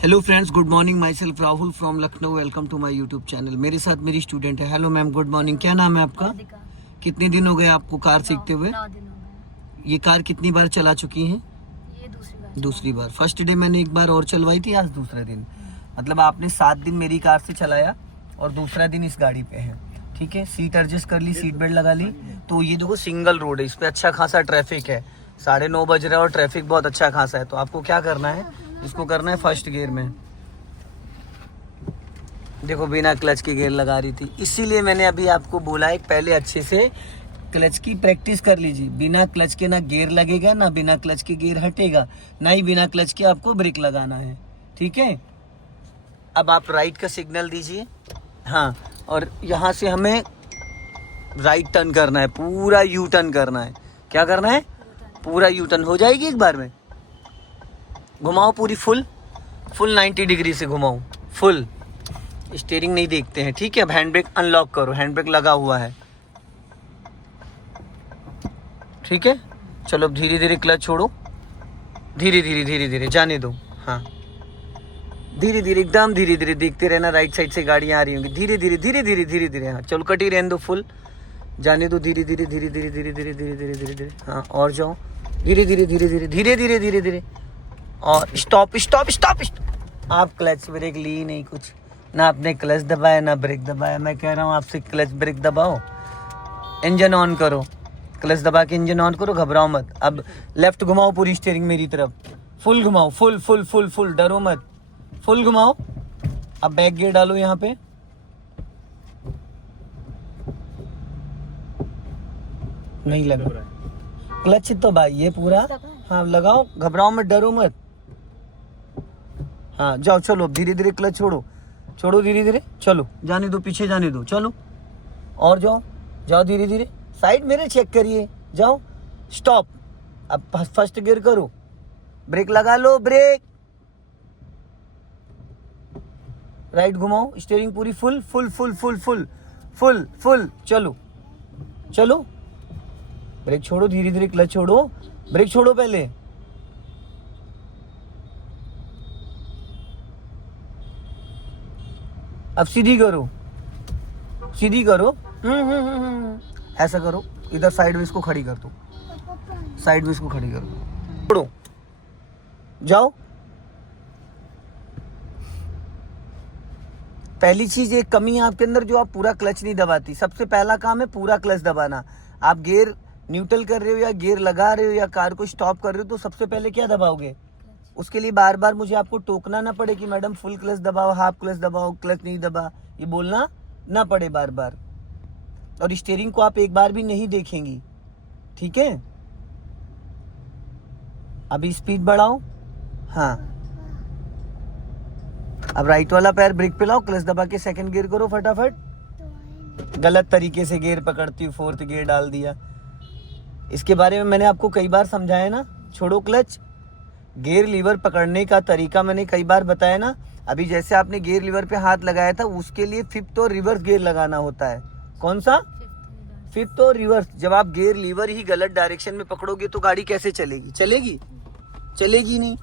Hello friends, good morning. Myself Rahul from Lucknow. Welcome to my YouTube channel. मेरे साथ मेरी student है। Hello ma'am, good morning. क्या नाम है आपका? कितने दिन हो गए आपको कार सीखते हुए? 9 दिन हो गए। ये कार कितनी बार चला चुकी हैं? ये दूसरी बार। फर्स्ट डे मैंने एक बार और चलवाई थी, आज दूसरा दिन। मतलब आपने 7 दिन मेरी कार से चलाया और दूसरा दिन इस गाड़ी पे है। ठीक है, सीट एडजस्ट कर ली, सीट बेल्ट लगा ली। तो ये देखो सिंगल रोड है, इस पे अच्छा खासा ट्रैफिक है। 9:30 बज रहा है और ट्रैफिक बहुत अच्छा खासा है। तो आपको क्या करना है, इसको करना है फर्स्ट गियर में। देखो बिना क्लच के गियर लगा रही थी, इसीलिए मैंने अभी आपको बोला है पहले अच्छे से क्लच की प्रैक्टिस कर लीजिए। बिना क्लच के ना गियर लगेगा, ना बिना क्लच के गियर हटेगा, ना ही बिना क्लच के आपको ब्रेक लगाना है। ठीक है, अब आप राइट का सिग्नल दीजिए। हाँ, और यहाँ से हमें राइट टर्न करना है, पूरा यू टर्न करना है। क्या करना है? पूरा यू टर्न। हो जाएगी एक बार में? घुमाओ पूरी फुल 90 डिग्री से घुमाओ फुल। स्टीयरिंग नहीं देखते हैं, ठीक है। अब हैंड ब्रेक अनलॉक करो, हैंड ब्रेक लगा हुआ है, ठीक है। चलो अब धीरे धीरे क्लच छोड़ो, धीरे धीरे जाने दो। हाँ, धीरे धीरे, एकदम धीरे धीरे। देखते रहना, राइट साइड से गाड़ियाँ आ रही होंगी। धीरे धीरे। हाँ चलो, कटी रहने दो, फुल जाने दो। धीरे धीरे। हाँ, और जाओ धीरे धीरे। और स्टॉप। आप क्लच ब्रेक ली नहीं, कुछ ना आपने क्लच दबाया ना ब्रेक दबाया। मैं कह रहा हूँ आपसे क्लच ब्रेक दबाओ, इंजन ऑन करो। क्लच दबा के इंजन ऑन करो, घबराओ मत। अब लेफ्ट घुमाओ पूरी स्टीयरिंग मेरी तरफ, फुल घुमाओ, फुल, डरो मत, फुल घुमाओ। अब बैक गियर डालो यहाँ पे। नहीं लगा क्लच तो भाई, ये पूरा। हाँ लगाओ, घबराओ मत, डरो मत। हाँ जाओ, चलो धीरे धीरे क्लच छोड़ो धीरे धीरे। चलो जाने दो, पीछे जाने दो, चलो और जाओ धीरे धीरे। साइड मेरे चेक करिए, जाओ। स्टॉप। अब फर्स्ट गियर करो, ब्रेक लगा लो, ब्रेक। राइट घुमाओ, स्टीयरिंग पूरी फुल। चलो ब्रेक छोड़ो, धीरे धीरे क्लच छोड़ो, ब्रेक छोड़ो पहले। अब सीधी करो। ऐसा करो, इधर साइड में इसको खड़ी कर दो, छोड़ो, जाओ। पहली चीज, एक कमी है आपके अंदर, जो आप पूरा क्लच नहीं दबाती। सबसे पहला काम है पूरा क्लच दबाना। आप गियर न्यूट्रल कर रहे हो या गियर लगा रहे हो या कार को स्टॉप कर रहे हो, तो सबसे पहले क्या दबाओगे? उसके लिए बार बार मुझे आपको टोकना ना पड़े कि मैडम फुल क्लच दबाओ, हाफ क्लच दबाओ, क्लच नहीं दबा, ये बोलना ना पड़े बार बार। और स्टीयरिंग को आप एक बार भी नहीं देखेंगी, ठीक है। अभी स्पीड बढ़ाओ। हाँ, अब राइट वाला पैर ब्रेक पे लाओ, क्लच दबा के सेकंड गियर करो फटाफट। गलत तरीके से गियर पकड़ती हूँ, फोर्थ गियर डाल दिया। इसके बारे में मैंने आपको कई बार समझाया ना। छोड़ो क्लच, गियर लीवर पकड़ने का तरीका मैंने कई बार बताया ना। अभी जैसे आपने गियर लीवर पे हाथ लगाया था, उसके लिए फिफ्थ और रिवर्स गियर लगाना होता है। कौन सा? फिफ्थ और रिवर्स। जब आप गियर लीवर ही गलत डायरेक्शन में पकड़ोगे तो गाड़ी कैसे चलेगी? चलेगी नहीं।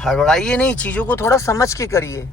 हड़बड़ाइए नहीं, चीजों को थोड़ा समझ के करिए।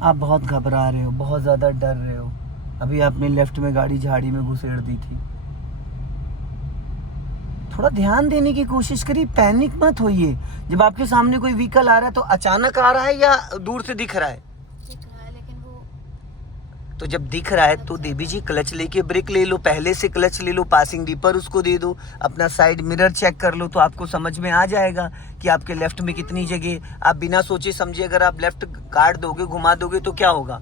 आप बहुत घबरा रहे हो, बहुत ज्यादा डर रहे हो। अभी आपने लेफ्ट में गाड़ी झाड़ी में घुसेड़ दी थी। थोड़ा ध्यान देने की कोशिश करिए, पैनिक मत होइए। जब आपके सामने कोई व्हीकल आ रहा है तो अचानक आ रहा है या दूर से दिख रहा है? लेकिन वो तो जब दिख रहा है तो देवी जी क्लच लेके ब्रेक ले लो, पहले से क्लच ले लो, पासिंग दीपर उसको दे दो, अपना साइड मिरर चेक कर लो, तो आपको समझ में आ जाएगा कि आपके लेफ्ट में कितनी जगह। आप बिना सोचे समझे अगर आप लेफ्ट काट दोगे, घुमा दोगे तो क्या होगा?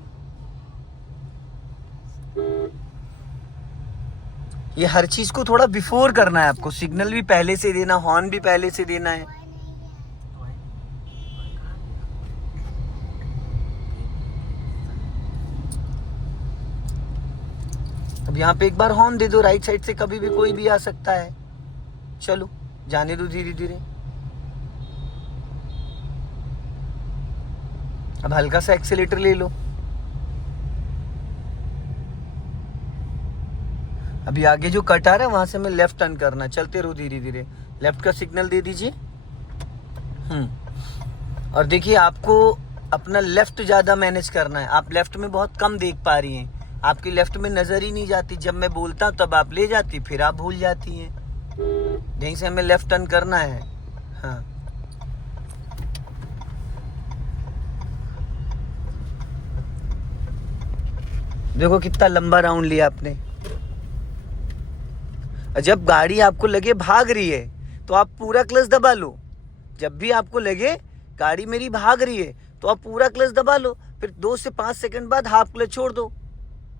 ये हर चीज को थोड़ा बिफोर करना है आपको। सिग्नल भी पहले से देना, हॉर्न भी पहले से देना है। अब यहाँ पे एक बार हॉर्न दे दो, राइट साइड से कभी भी कोई भी आ सकता है। चलो जाने दो धीरे धीरे। अब हल्का सा एक्सीलेटर ले लो। अभी आगे जो कट आ रहा है वहां से हमें लेफ्ट टर्न करना है, चलते रहो धीरे धीरे। लेफ्ट का सिग्नल दे दीजिए। और देखिए आपको अपना लेफ्ट ज़्यादा मैनेज करना है। आप लेफ्ट में बहुत कम देख पा रही हैं, आपकी लेफ्ट में नज़र ही नहीं जाती। जब मैं बोलता हूँ तब आप ले जाती, फिर आप भूल जाती हैं। यहीं से हमें लेफ्ट टर्न करना है। हाँ, देखो कितना लंबा राउंड लिया आपने। जब गाड़ी आपको लगे भाग रही है तो आप पूरा क्लच दबा लो। जब भी आपको लगे गाड़ी मेरी भाग रही है तो आप पूरा क्लच दबा लो, फिर 2 से 5 सेकंड बाद हाफ क्लच छोड़ दो,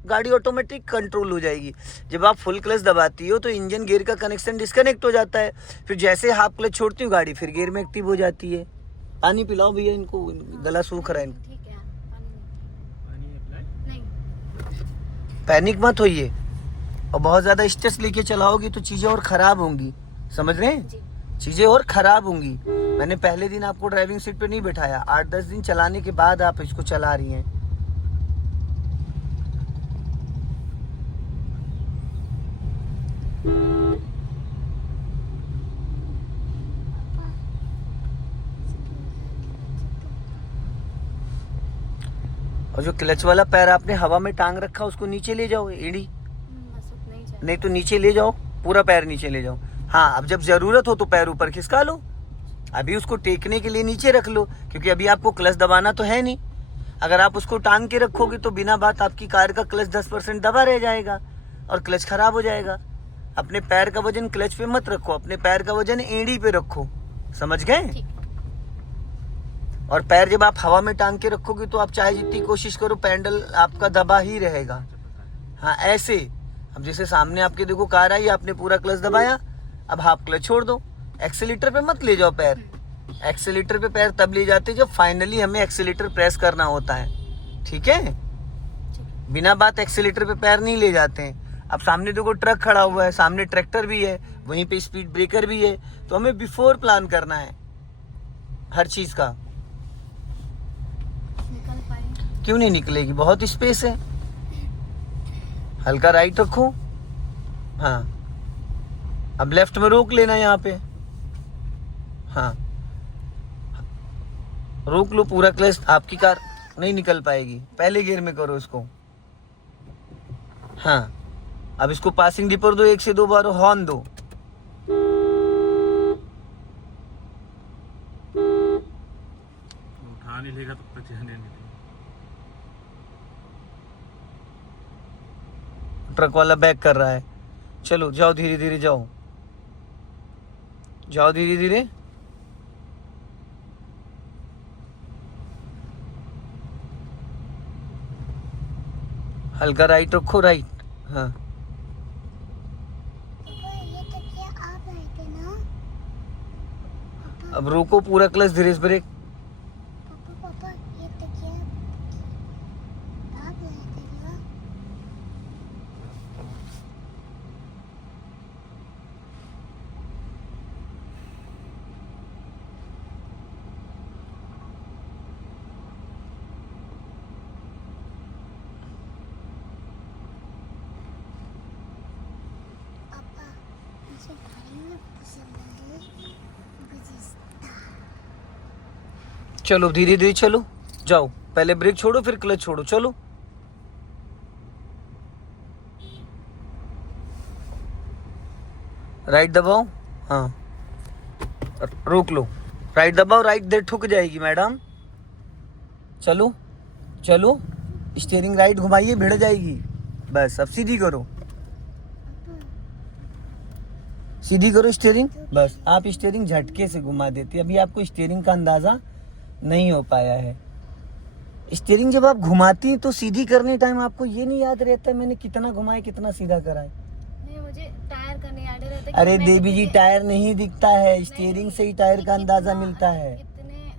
गाड़ी ऑटोमेटिक कंट्रोल हो जाएगी। जब आप फुल क्लच दबाती हो तो इंजन गियर का कनेक्शन डिस्कनेक्ट हो जाता है, फिर जैसे हाफ क्लच छोड़ती हूँ गाड़ी फिर गियर में एक्टिव हो जाती है। पानी पिलाओ भैया, इनको गला सूख रहा है इनको। ठीक है, पानी नहीं। पैनिक मत होइए, और बहुत ज़्यादा स्ट्रेस लेके चलाओगी तो चीज़ें और ख़राब होंगी, समझ रहे हैं? चीज़ें और ख़राब होंगी। मैंने पहले दिन आपको ड्राइविंग सीट पे नहीं बिठाया, 8-10 दिन चलाने के बाद आप इसको चला रही हैं। और जो क्लच वाला पैर आपने हवा में टांग रखा उसको नीचे ले जाओ, एड़ी बस उतना ही चाहिए। नहीं तो नीचे ले जाओ, पूरा पैर नीचे ले जाओ। हाँ, अब जब जरूरत हो तो पैर ऊपर खिसका लो। अभी उसको टेकने के लिए नीचे रख लो, क्योंकि अभी आपको क्लच दबाना तो है नहीं। अगर आप उसको टांग के रखोगे तो बिना बात आपकी कार का क्लच 10% दबा रह जाएगा और क्लच खराब हो जाएगा। अपने पैर का वजन क्लच पे मत रखो, अपने पैर का वजन एड़ी पे रखो, समझ गए? ठीक। और पैर जब आप हवा में टांग के रखोगे तो आप चाहे जितनी कोशिश करो पैडल आपका दबा ही रहेगा। हाँ, ऐसे। अब जैसे सामने आपके देखो कार आई, आपने पूरा क्लच दबाया, अब हाफ क्लच छोड़ दो। एक्सीलेटर पे मत ले जाओ पैर। एक्सीलेटर पे पैर तब ले जाते जब फाइनली हमें एक्सीलेटर प्रेस करना होता है, ठीक है? बिना बात एक्सीलेटर पे पैर नहीं ले जाते हैं। अब सामने देखो ट्रक खड़ा हुआ है, सामने ट्रैक्टर भी है, वहीं पे स्पीड ब्रेकर भी है, तो हमें बिफोर प्लान करना है हर चीज का। निकल पाएंगे? क्यों नहीं निकलेगी, बहुत स्पेस है। हल्का राइट रखो। हाँ, अब लेफ्ट में रोक लेना यहाँ पे। हाँ, रोक लो पूरा क्लच, आपकी कार नहीं निकल पाएगी। पहले गियर में करो इसको। हाँ, अब इसको पासिंग डिपर दो, 1 से 2 बार हॉर्न दो। उठा नहीं लेगा तो पता चलने नहीं। ट्रक वाला बैक कर रहा है। चलो जाओ धीरे धीरे, जाओ जाओ धीरे धीरे। हल्का राइट रखो, राइट। हाँ, ये तकिया आप लाए थे ना? अब रोको पूरा क्लच, धीरे ब्रेक। पापा ये तकिया आप लाए थे ना? पापा मुझे गाड़ी में पसंद है गुलिस्तान। चलो धीरे धीरे चलो, जाओ। पहले ब्रेक छोड़ो फिर क्लच छोड़ो, चलो। राइट दबाओ। हाँ, रोक लो। राइट दबाओ, राइट देर ठुक जाएगी मैडम। चलो चलो, स्टीयरिंग राइट घुमाइए, भिड़ जाएगी। बस अब सीधी करो, सीधी करो स्टीयरिंग। बस आप स्टीयरिंग झटके से घुमा देती, अभी आपको स्टीयरिंग का अंदाजा नहीं हो पाया है। स्टीयरिंग जब आप घुमाती हैं तो सीधी करने टाइम आपको ये नहीं याद रहता है मैंने कितना घुमाया कितना सीधा करा है। नहीं, मुझे टायर का नहीं याद रहता। अरे देवी जी, टायर नहीं दिखता है, स्टीयरिंग से ही टायर का अंदाजा मिलता है। कितने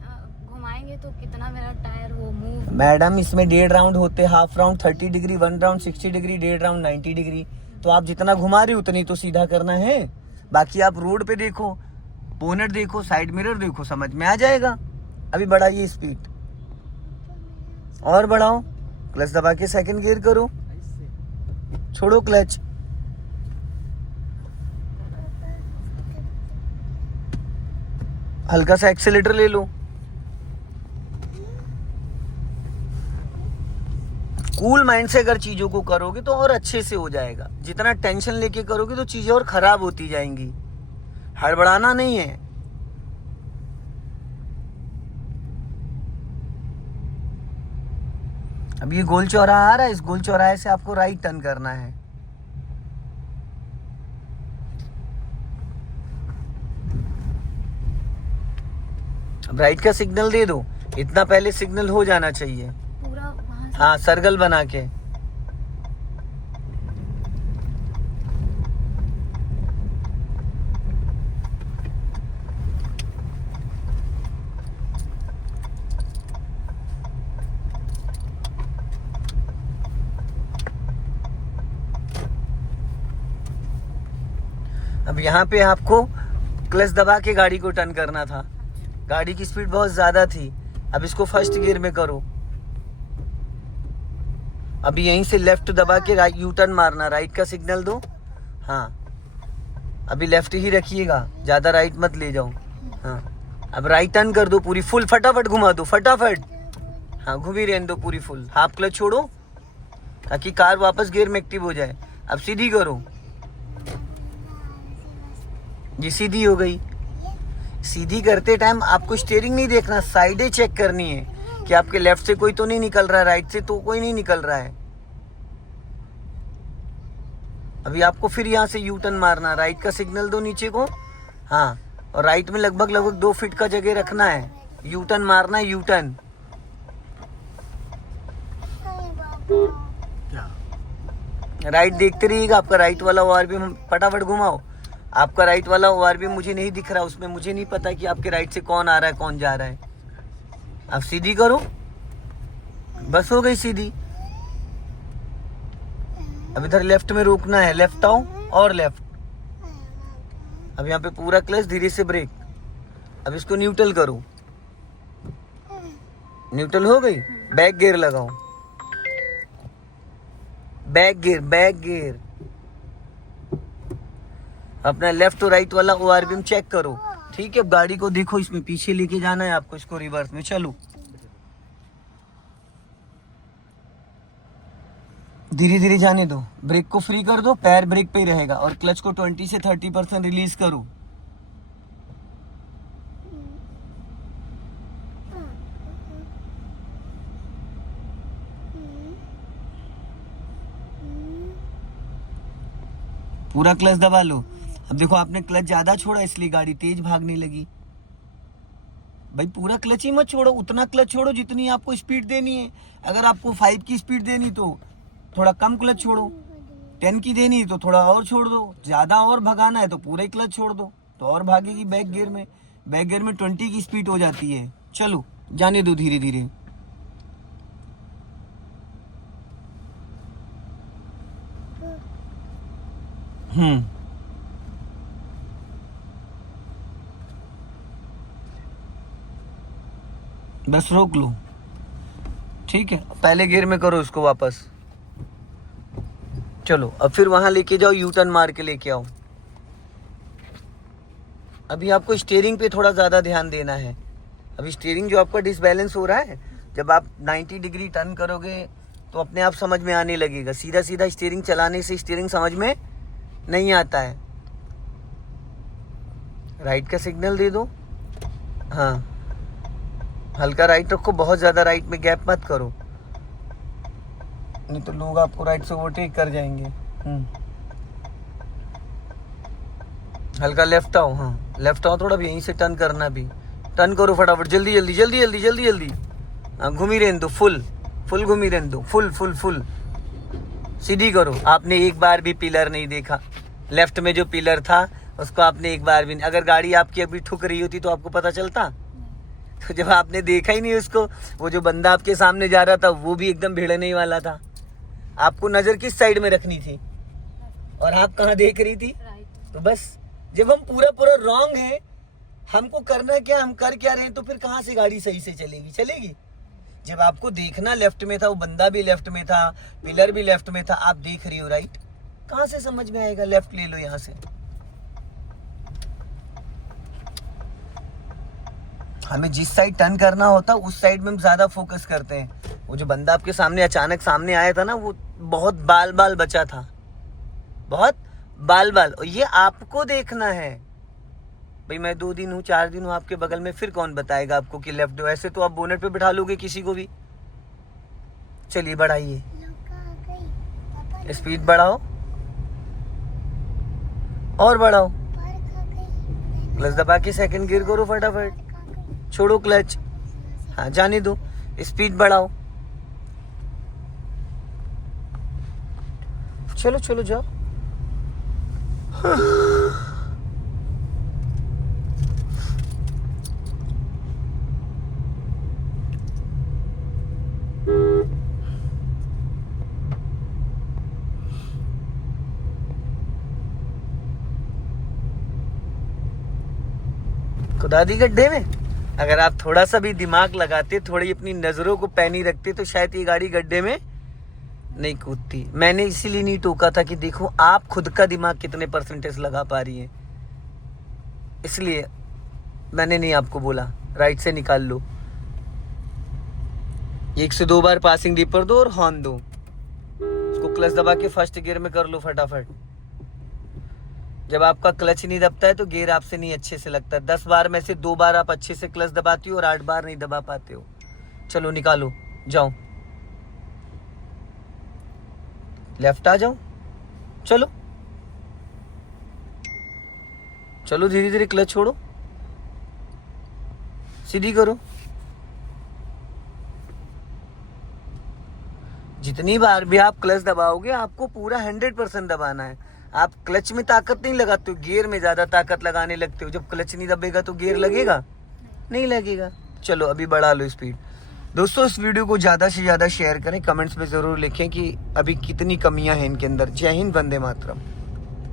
घुमाएंगे तो कितना मेरा टायर वो मूव। मैडम इसमें 1.5 राउंड होते, half round 30 degree, 1 round 60 degree, 1.5 round 90 degree. तो आप जितना घुमा रहे हो उतनी तो सीधा करना है। बाकी आप रोड पे देखो, बोनेट देखो, साइड मिरर देखो, समझ में आ जाएगा। अभी बढ़ाइए स्पीड, और बढ़ाओ, क्लच दबा के सेकंड गियर करो, छोड़ो क्लच, हल्का सा एक्सेलेटर ले लो। कूल माइंड से अगर चीजों को करोगे तो और अच्छे से हो जाएगा। जितना टेंशन लेके करोगे तो चीजें और खराब होती जाएंगी। हड़बड़ाना नहीं है। अब ये गोल चौराहा आ रहा है, इस गोल चौराहे से आपको राइट टर्न करना है। अब राइट का सिग्नल दे दो, इतना पहले सिग्नल हो जाना चाहिए। पूरा वहाँ से हाँ, सर्कल बना के। अब यहाँ पे आपको क्लच दबा के गाड़ी को टर्न करना था। गाड़ी की स्पीड बहुत ज्यादा थी। अब इसको फर्स्ट गियर में करो। अभी यहीं से लेफ्ट दबा के यू टर्न मारना, राइट का सिग्नल दो। हाँ, अभी लेफ्ट ही रखिएगा, ज्यादा राइट मत ले जाओ। हाँ, अब राइट टर्न कर दो पूरी फुल, फटाफट घुमा दो, फटाफट। हाँ, घूमी रहने दो पूरी फुल। हाफ क्लच छोड़ो ताकि कार वापस गियर में एक्टिव हो जाए। अब सीधी करो, ये सीधी हो गई। सीधी करते टाइम आपको स्टीयरिंग नहीं देखना, साइडें चेक करनी है कि आपके लेफ्ट से कोई तो नहीं निकल रहा है, राइट से तो कोई नहीं निकल रहा है। अभी आपको फिर यहाँ से यू टर्न मारना, राइट का सिग्नल दो नीचे को। हाँ, और राइट में लगभग 2 फीट का जगह रखना है। यू टर्न मारना है, यू टर्न। क्या राइट देखते रहिएगा, आपका राइट वाला ओआरबीएम फटाफट घुमाओ। आपका राइट वाला ओआरबीएम मुझे नहीं दिख रहा, उसमें मुझे नहीं पता कि आपके राइट से कौन आ रहा है कौन जा रहा है। अब सीधी करो, बस हो गई सीधी। अब इधर लेफ्ट में रोकना है, लेफ्ट आओ और लेफ्ट। अब यहाँ पे पूरा क्लच, धीरे से ब्रेक। अब इसको न्यूट्रल करो, न्यूट्रल हो गई। बैक गियर लगाओ, बैक गियर, बैक गियर। अपना लेफ्ट और राइट वाला ओआरबीएम चेक करो। ठीक है, अब गाड़ी को देखो, इसमें पीछे लेके जाना है आपको, इसको रिवर्स में। चलो धीरे धीरे जाने दो, ब्रेक को फ्री कर दो, पैर ब्रेक पे ही रहेगा और क्लच को 20 से 30% रिलीज करो। पूरा क्लच दबा लो। अब देखो, आपने क्लच ज्यादा छोड़ा इसलिए गाड़ी तेज भागने लगी। भाई पूरा क्लच ही मत छोड़ो, उतना क्लच छोड़ो जितनी आपको स्पीड देनी है। अगर आपको 5 की स्पीड देनी तो थोड़ा कम क्लच छोड़ो, 10 की देनी है तो थोड़ा और छोड़ दो, ज्यादा और भगाना है तो पूरा ही क्लच छोड़ दो तो और भागेगी बैक गियर में। बैक गियर में 20 की स्पीड हो जाती है। चलो जाने दो धीरे धीरे। बस रोक लो। ठीक है, पहले गियर में करो इसको वापस। चलो अब फिर वहां लेके जाओ, यू टर्न मार के लेके आओ। अभी आपको स्टीयरिंग पे थोड़ा ज्यादा ध्यान देना है। अभी स्टीयरिंग जो आपका डिसबैलेंस हो रहा है, जब आप 90 डिग्री टर्न करोगे तो अपने आप समझ में आने लगेगा। सीधा सीधा स्टीयरिंग चलाने से स्टीयरिंग समझ में नहीं आता है। राइट का सिग्नल दे दो। हाँ, हल्का राइट रखो, बहुत ज्यादा राइट में गैप मत करो, नहीं तो लोग आपको राइट से ओवरटेक कर जाएंगे। हल्का लेफ्ट आओ। हाँ, लेफ्ट आओ थोड़ा भी, यहीं से टर्न करना भी। टर्न करो फटाफट, जल्दी जल्दी जल्दी जल्दी जल्दी जल्दी। हाँ, घूमी रहने दो, फुल फुल घूमी रहने दो, फुल फुल फुल। सीधी करो। आपने एक बार भी पिलर नहीं देखा, लेफ्ट में जो पिलर था उसको आपने एक बार भी नहीं। अगर गाड़ी आपकी अभी ठुक रही होती तो आपको पता चलता? तो जब आपने देखा ही नहीं उसको, वो जो बंदा आपके सामने जा रहा था वो भी एकदम भिड़ने ही वाला था। आपको नजर किस साइड में रखनी थी और आप कहाँ देख रही थी? राइट। तो बस जब हम पूरा पूरा रॉन्ग है हमको करना क्या, हम कर क्या रहे हैं, तो फिर कहाँ से गाड़ी सही से चलेगी? जब आपको देखना लेफ्ट में था, वो बंदा भी लेफ्ट में था, पिलर भी लेफ्ट में था, आप देख रही हो राइट, कहाँ से समझ में आएगा? लेफ्ट ले लो यहाँ से। हमें जिस साइड टर्न करना होता उस साइड में हम ज्यादा फोकस करते हैं। वो जो बंदा आपके सामने अचानक सामने आया था ना, वो बहुत बाल बचा था, बहुत बाल। और ये आपको देखना है भाई। मैं 2 दिन हूँ 4 दिन हूँ आपके बगल में, फिर कौन बताएगा आपको कि लेफ्ट हो? ऐसे तो आप बोनेट पे बिठा लोगे किसी को भी। चलिए बढ़ाइए, स्पीड बढ़ाओ और बढ़ाओ, क्लच दबा के सेकंड गियर करो फटाफट, छोड़ो क्लच, हाँ जाने दो, स्पीड बढ़ाओ, चलो चलो जाओ। खुदा दी गड्ढे में अगर आप थोड़ा सा भी दिमाग लगाते, थोड़ी अपनी नजरों को पैनी रखते, तो शायद ये गाड़ी गड्ढे में नहीं कूदती। मैंने इसीलिए नहीं टोका था कि देखो आप खुद का दिमाग कितने परसेंटेज लगा पा रही हैं, इसलिए मैंने नहीं आपको बोला राइट से निकाल लो। 1 से 2 बार पासिंग डीपर दो और हॉर्न दो, उसको क्लच दबा के फर्स्ट गियर में कर लो फटाफट। जब आपका क्लच नहीं दबता है तो गियर आपसे नहीं अच्छे से लगता। 10 बार में से 2 बार आप अच्छे से क्लच दबाती हो और 8 बार नहीं दबा पाते हो। चलो निकालो, जाओ, लेफ्ट आ जाओ, चलो चलो, धीरे धीरे क्लच छोड़ो, सीधी करो। जितनी बार भी आप क्लच दबाओगे आपको पूरा 100% दबाना है। आप क्लच में ताकत नहीं लगाते हो, गियर में ज्यादा ताकत लगाने लगते हो। जब क्लच नहीं दबेगा तो गियर लगेगा? नहीं लगेगा। चलो अभी बढ़ा लो स्पीड। दोस्तों इस वीडियो को ज्यादा से ज्यादा शेयर करें, कमेंट्स में जरूर लिखें कि अभी कितनी कमियां हैं इनके अंदर। जय हिंद, वंदे मातरम।